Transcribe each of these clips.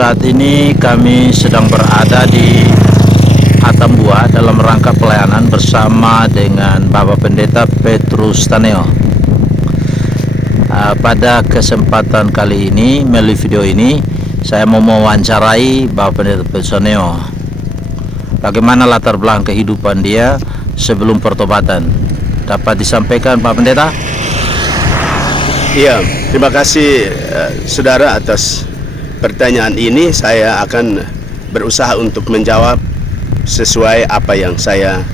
Saat ini kami sedang berada di Atambua dalam rangka pelayanan bersama dengan Bapak Pendeta Petrus Taneo. Pada kesempatan kali ini, melalui video ini, saya mau mewawancarai Bapak Pendeta Petrus Taneo. Bagaimana latar belakang kehidupan dia sebelum pertobatan? Dapat disampaikan Pak Pendeta? Iya, terima kasih saudara atas pertanyaan ini. Saya akan berusaha untuk menjawab sesuai apa yang saya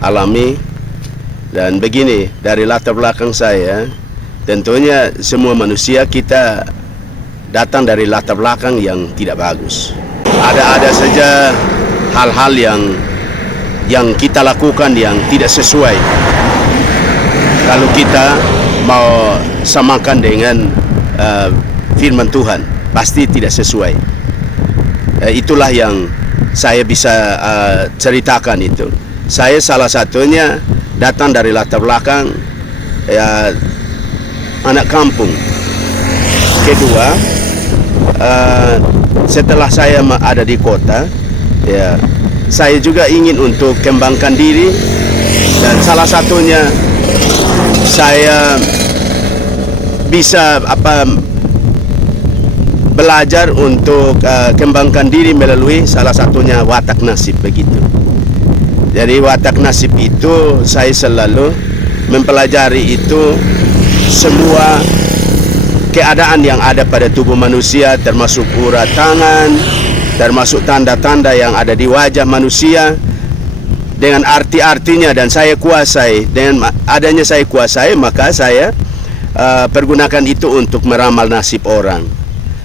alami. Dan begini, dari latar belakang saya, tentunya semua manusia kita datang dari latar belakang yang tidak bagus. Ada saja hal-hal yang kita lakukan yang tidak sesuai. Kalau kita mau samakan dengan firman Tuhan, pasti tidak sesuai. Itulah yang saya bisa ceritakan itu. Saya salah satunya datang dari latar belakang anak kampung. Kedua, setelah saya ada di kota, ya, saya juga ingin untuk kembangkan diri, dan salah satunya saya bisa belajar untuk kembangkan diri melalui salah satunya watak nasib begitu. Jadi watak nasib itu saya selalu mempelajari itu semua keadaan yang ada pada tubuh manusia, termasuk urat tangan, termasuk tanda-tanda yang ada di wajah manusia dengan arti-artinya, dan saya kuasai. Dengan adanya saya kuasai, maka saya pergunakan itu untuk meramal nasib orang.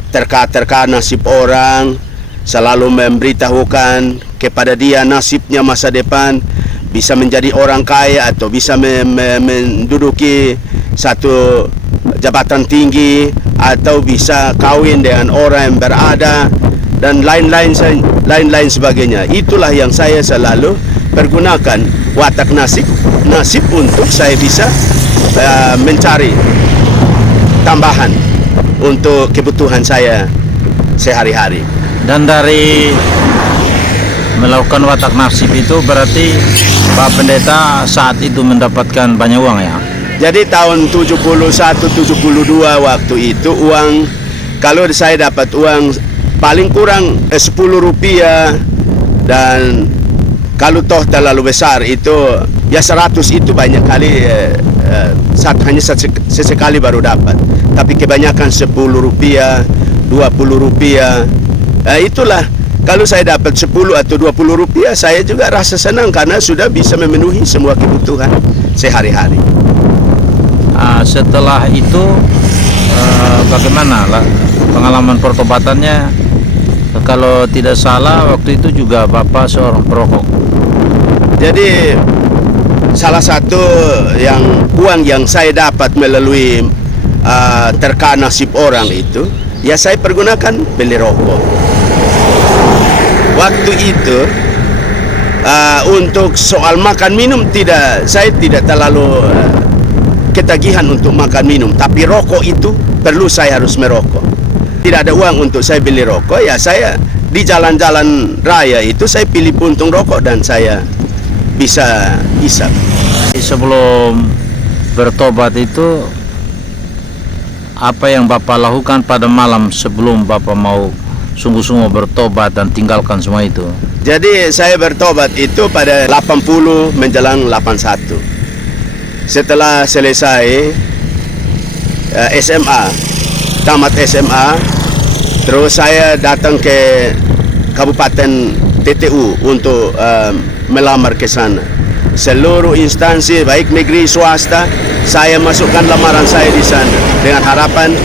Terka-terka nasib orang, selalu memberitahukan kepada dia nasibnya masa depan, bisa menjadi orang kaya atau bisa menduduki satu jabatan tinggi, atau bisa kawin dengan orang yang berada, dan lain-lain sebagainya. Itulah yang saya selalu pergunakan, watak nasib untuk saya bisa mencari tambahan untuk kebutuhan saya sehari-hari. Dan dari melakukan watak nasib itu berarti Pak Pendeta saat itu mendapatkan banyak uang, ya? Jadi tahun 71-72 waktu itu uang, kalau saya dapat uang paling kurang 10 rupiah, dan kalau toh terlalu besar itu ya 100, itu banyak kali hanya sesekali baru dapat. Tapi kebanyakan 10 rupiah, 20 rupiah. Itulah, kalau saya dapat 10 atau 20 rupiah, saya juga rasa senang karena sudah bisa memenuhi semua kebutuhan sehari-hari. Setelah itu bagaimana lah pengalaman pertobatannya? Kalau tidak salah waktu itu juga Bapak seorang perokok. Jadi salah satu uang yang saya dapat melalui terka nasib orang itu, ya saya pergunakan beli rokok. Waktu itu untuk soal makan minum saya tidak terlalu ketagihan untuk makan minum, tapi rokok itu perlu, saya harus merokok. Tidak ada uang untuk saya beli rokok, ya saya di jalan-jalan raya itu saya pilih puntung rokok dan saya bisa isap. Sebelum bertobat itu, apa yang Bapak lakukan pada malam sebelum Bapak mau sungguh-sungguh bertobat dan tinggalkan semua itu? Jadi saya bertobat itu pada 80 menjelang 81. Setelah selesai SMA, tamat SMA, terus saya datang ke Kabupaten TTU untuk melamar ke sana. Seluruh instansi baik negeri swasta, saya masukkan lamaran saya di sana dengan harapan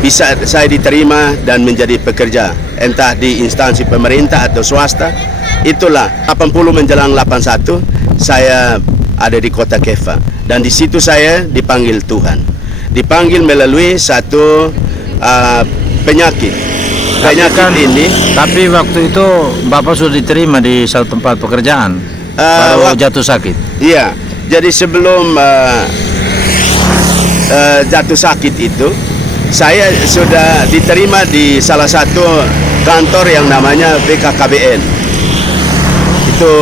bisa saya diterima dan menjadi pekerja, entah di instansi pemerintah atau swasta. Itulah 80 menjelang 81 saya ada di kota Kefa, dan di situ saya dipanggil Tuhan, dipanggil melalui satu penyakit ini. Tapi waktu itu Bapak sudah diterima di satu tempat pekerjaan, baru jatuh sakit. Iya, jadi sebelum jatuh sakit itu, saya sudah diterima di salah satu kantor yang namanya BKKBN. Itu,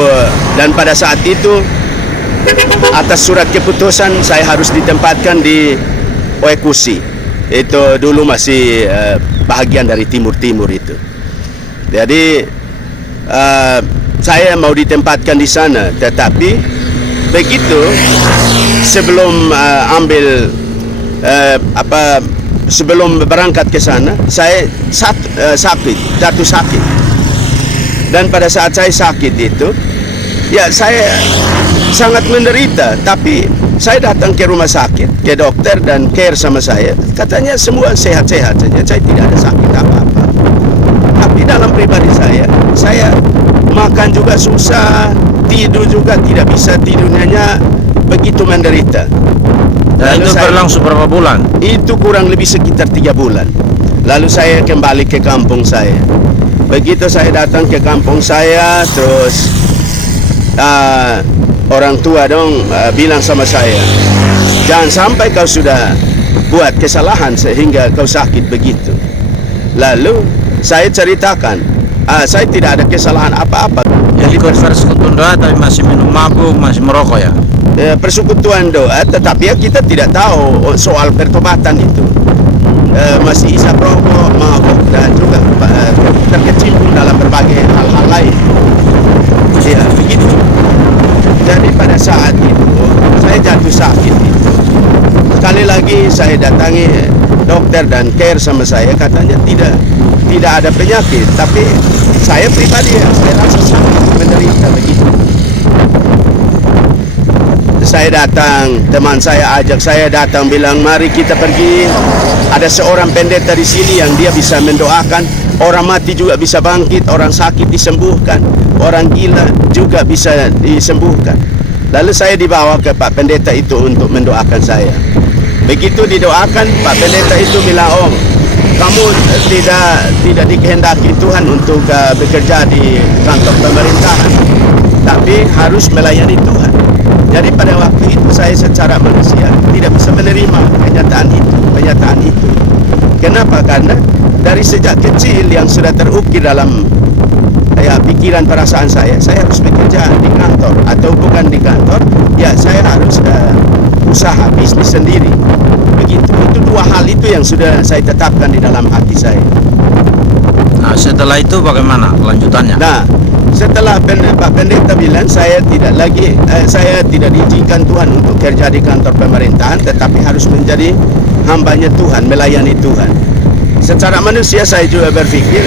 dan pada saat itu atas surat keputusan saya harus ditempatkan di Oekusi. Itu dulu masih bahagian dari timur-timur itu. Jadi saya mau ditempatkan di sana, tetapi begitu sebelum sebelum berangkat ke sana, saya jatuh sakit. Dan pada saat saya sakit itu, ya saya sangat menderita. Tapi saya datang ke rumah sakit, ke dokter dan care sama saya. Katanya semua sehat-sehat saja, saya tidak ada sakit apa-apa. Tapi dalam pribadi saya makan juga susah, tidur juga tidak bisa, tidurnya begitu menderita. Dan itu berlangsung berapa bulan? Itu kurang lebih sekitar 3 bulan. Lalu saya kembali ke kampung saya. Begitu saya datang ke kampung saya, terus orang tua bilang sama saya, jangan sampai kau sudah buat kesalahan sehingga kau sakit begitu. Lalu saya ceritakan, saya tidak ada kesalahan apa-apa. Jadi ikut persekutuan doa tapi masih minum mabuk, masih merokok ya? Persekutuan doa, tetapi kita tidak tahu soal pertobatan itu. Masih isap rokok, mabuk, dan juga terkecimpung dalam berbagai hal-hal lain. Ya, begitu. Jadi pada saat itu saya jatuh sakit itu. Sekali lagi saya datangi dokter dan care sama saya, katanya tidak ada penyakit, tapi saya pribadi saya rasa sangat menderita begitu. Saya datang, teman saya ajak saya datang, bilang mari kita pergi. Ada seorang pendeta di sini yang dia bisa mendoakan. Orang mati juga bisa bangkit, orang sakit disembuhkan, orang gila juga bisa disembuhkan. Lalu saya dibawa ke Pak Pendeta itu untuk mendoakan saya. Begitu didoakan, Pak Pendeta itu bilang, oh kamu tidak dikehendaki Tuhan untuk bekerja di kantor pemerintahan, tapi harus melayani Tuhan. Jadi pada waktu itu saya secara manusia tidak bisa menerima kenyataan itu. Kenapa? Karena dari sejak kecil yang sudah terukir dalam pikiran perasaan saya harus bekerja di kantor atau bukan di kantor, ya saya harus usaha bisnis sendiri. Begitu. Itu dua hal itu yang sudah saya tetapkan di dalam hati saya. Nah, setelah itu bagaimana kelanjutannya? Nah, setelah Pak Pendeta bilang saya tidak diizinkan Tuhan untuk kerja di kantor pemerintahan, tetapi harus menjadi hambanya Tuhan, melayani Tuhan. Secara manusia saya juga berpikir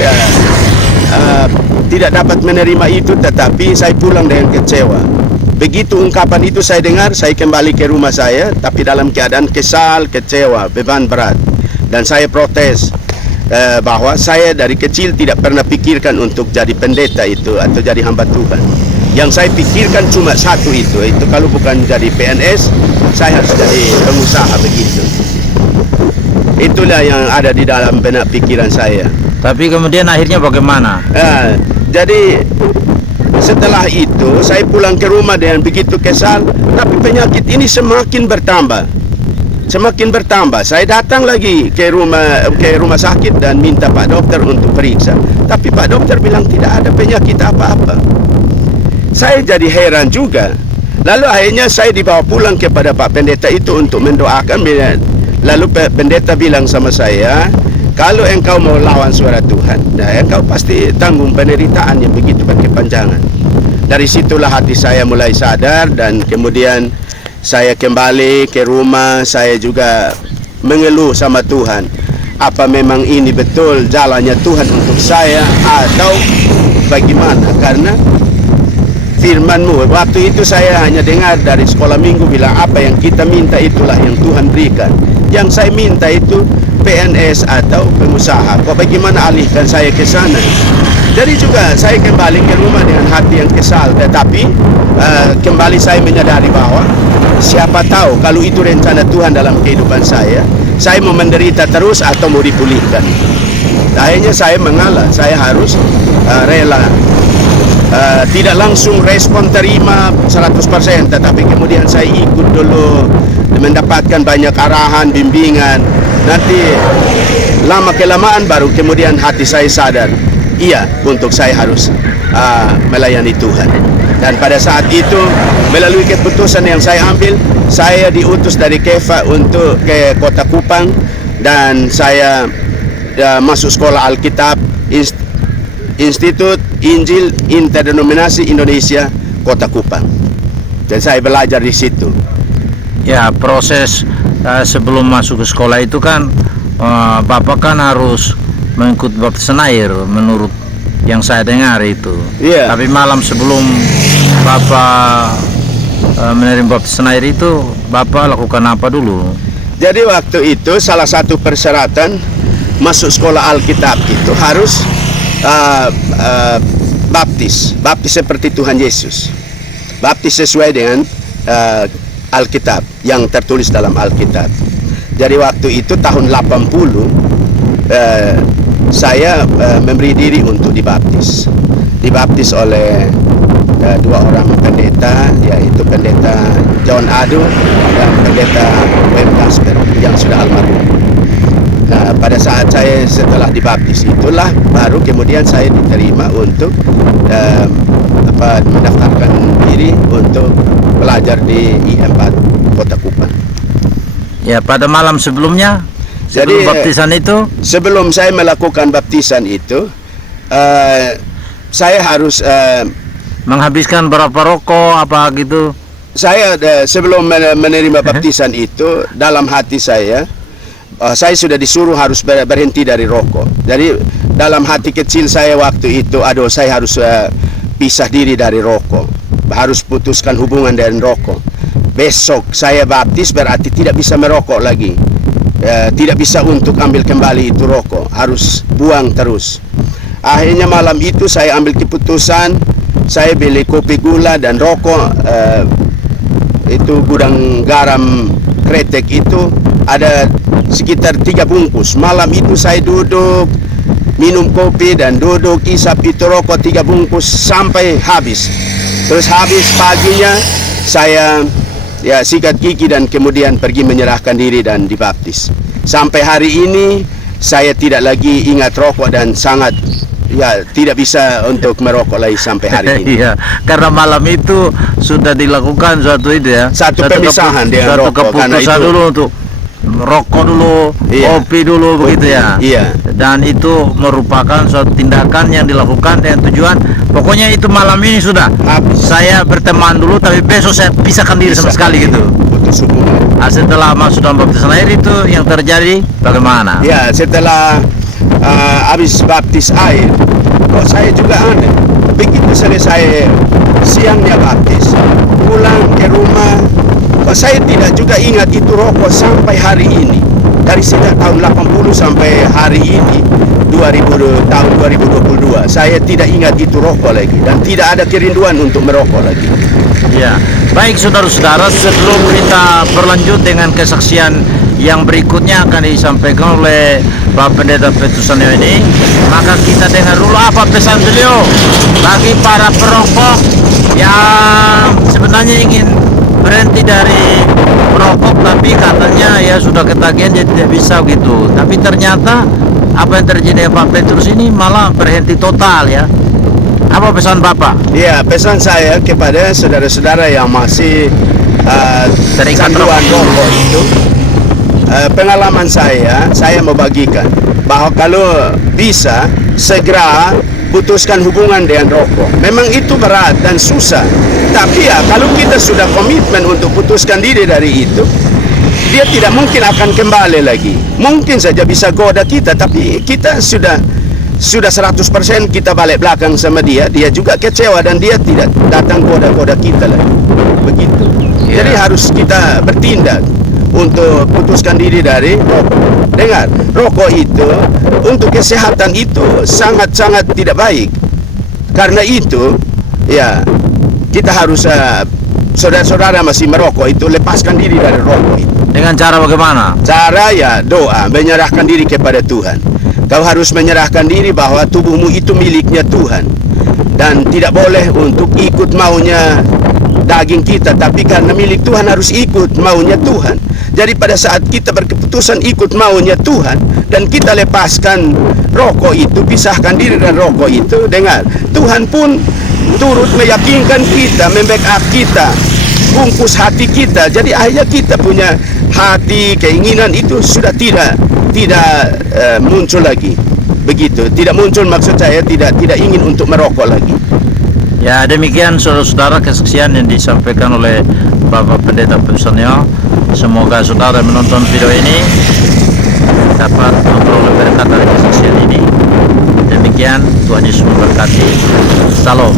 tidak dapat menerima itu, tetapi saya pulang dengan kecewa. Begitu ungkapan itu saya dengar, saya kembali ke rumah saya, tapi dalam keadaan kesal, kecewa, beban berat. Dan saya protes bahwa saya dari kecil tidak pernah pikirkan untuk jadi pendeta itu atau jadi hamba Tuhan. Yang saya pikirkan cuma satu itu kalau bukan jadi PNS, saya harus jadi pengusaha begitu. Itulah yang ada di dalam benak pikiran saya. Tapi kemudian akhirnya bagaimana? Jadi setelah itu saya pulang ke rumah dengan begitu kesal, tapi penyakit ini semakin bertambah. Saya datang lagi ke rumah sakit dan minta Pak Dokter untuk periksa, tapi Pak Dokter bilang tidak ada penyakit apa-apa. Saya jadi heran juga. Lalu akhirnya saya dibawa pulang kepada Pak Pendeta itu untuk mendoakan. Lalu Pendeta bilang sama saya, kalau engkau mau lawan suara Tuhan, nah engkau pasti tanggung penderitaan yang begitu berkepanjangan. Dari situlah hati saya mulai sadar, dan kemudian saya kembali ke rumah. Saya juga mengeluh sama Tuhan, apa memang ini betul jalannya Tuhan untuk saya atau bagaimana? Karena firman-Mu, waktu itu saya hanya dengar dari sekolah minggu bilang apa yang kita minta itulah yang Tuhan berikan. Yang saya minta itu PNS atau pengusaha. Kok bagaimana alihkan saya ke sana? Jadi juga saya kembali ke rumah dengan hati yang kesal, tetapi kembali saya menyadari bahwa siapa tahu kalau itu rencana Tuhan dalam kehidupan saya mau menderita terus atau mau dipulihkan. Akhirnya saya mengalah, saya harus rela. Tidak langsung respon terima 100%, tetapi kemudian saya ikut dulu, mendapatkan banyak arahan, bimbingan. Nanti lama kelamaan baru kemudian hati saya sadar, iya untuk saya harus melayani Tuhan. Dan pada saat itu melalui keputusan yang saya ambil, saya diutus dari KEFA untuk ke Kota Kupang, dan saya masuk sekolah Alkitab Institut Injil Interdenominasi Indonesia Kota Kupang, dan saya belajar di situ. Ya, proses sebelum masuk ke sekolah itu kan Bapak kan harus mengikut baptisan air menurut yang saya dengar itu. Iya. Tapi malam sebelum Bapak menerima baptisan air itu, Bapak lakukan apa dulu? Jadi waktu itu salah satu persyaratan masuk sekolah Alkitab itu harus baptis seperti Tuhan Yesus, baptis sesuai dengan Alkitab yang tertulis dalam Alkitab. Jadi waktu itu tahun 80 saya memberi diri untuk dibaptis oleh dua orang pendeta, yaitu pendeta John Ado dan pendeta Wem Kasper yang sudah almarhum. Nah, pada saat saya setelah dibaptis itulah baru kemudian saya diterima untuk mendaftarkan diri untuk belajar di I4 Kota Kupang. Ya, pada malam sebelumnya, sebelum baptisan itu, sebelum saya melakukan baptisan itu, saya harus menghabiskan berapa rokok apa gitu. Saya sebelum menerima baptisan itu, dalam hati saya sudah disuruh harus berhenti dari rokok. Jadi dalam hati kecil saya waktu itu, saya harus pisah diri dari rokok, harus putuskan hubungan dengan rokok. Besok saya baptis berarti tidak bisa merokok lagi, tidak bisa untuk ambil kembali itu rokok, harus buang terus. Akhirnya malam itu saya ambil keputusan, saya beli kopi gula dan rokok. Itu gudang garam Kretek itu ada sekitar 3 bungkus. Malam itu saya duduk minum kopi dan duduk isap itu rokok 3 bungkus sampai habis. Terus habis paginya saya sikat gigi dan kemudian pergi menyerahkan diri dan dibaptis. Sampai hari ini saya tidak lagi ingat rokok dan sangat tidak bisa untuk merokok lagi sampai hari ini. Iya, karena malam itu sudah dilakukan satu pemisahan dengan satu rokok, keputusan dulu untuk rokok dulu, kopi dulu, begitu ya. Iya. Dan itu merupakan suatu tindakan yang dilakukan dengan tujuan, pokoknya itu malam ini sudah saya berteman dulu, tapi besok saya pisahkan diri sama sekali gitu. Putus hubungan. Setelah masuk dalam baptisan air itu yang terjadi bagaimana? Ya, setelah habis baptis air, saya juga aneh. Begitu selesai siangnya baptis, pulang ke rumah, saya tidak juga ingat itu rokok sampai hari ini. Dari sejak tahun 80 sampai hari ini, tahun 2022, saya tidak ingat itu rokok lagi dan tidak ada kerinduan untuk merokok lagi. Ya, baik saudara-saudara, sebelum kita berlanjut dengan kesaksian yang berikutnya akan disampaikan oleh Bapak Pendeta Petrus Saneo ini, maka kita dengar dulu apa pesan beliau bagi para perokok yang sebenarnya ingin berhenti dari merokok, tapi katanya sudah ketagihan jadi tidak bisa gitu. Tapi ternyata apa yang terjadi dengan Pak Petrus ini malah berhenti total ya. Apa pesan Bapak? Ya, pesan saya kepada saudara-saudara yang masih canduan rokok itu, pengalaman saya mau bagikan bahwa kalau bisa segera putuskan hubungan dengan rokok. Memang itu berat dan susah, tapi kalau kita sudah komitmen untuk putuskan diri dari itu, dia tidak mungkin akan kembali lagi. Mungkin saja bisa goda kita, tapi kita sudah 100% kita balik belakang sama dia juga kecewa dan dia tidak datang goda-goda kita lagi. Begitu. Jadi harus kita bertindak untuk putuskan diri dari rokok. Dengar, rokok itu untuk kesehatan itu sangat-sangat tidak baik. Karena itu, kita harus saudara-saudara masih merokok itu lepaskan diri dari rokok itu. Dengan cara bagaimana? Cara doa, menyerahkan diri kepada Tuhan. Kau harus menyerahkan diri bahwa tubuhmu itu miliknya Tuhan dan tidak boleh untuk ikut maunya daging kita, tapi karena milik Tuhan harus ikut maunya Tuhan. Jadi pada saat kita berkeputusan ikut maunya Tuhan dan kita lepaskan rokok itu, pisahkan diri dan rokok itu, dengar, Tuhan pun turut meyakinkan kita, membackup kita, bungkus hati kita. Jadi akhirnya kita punya hati, keinginan itu sudah tidak muncul lagi. Begitu, tidak muncul, maksud saya tidak ingin untuk merokok lagi. Ya, demikian saudara-saudara kesaksian yang disampaikan oleh Bapak Pendeta Personio. Semoga saudara menonton video ini dapat memperoleh berkat dari kesaksian ini. Demikian, Tuhan Yesus memberkati. Salam.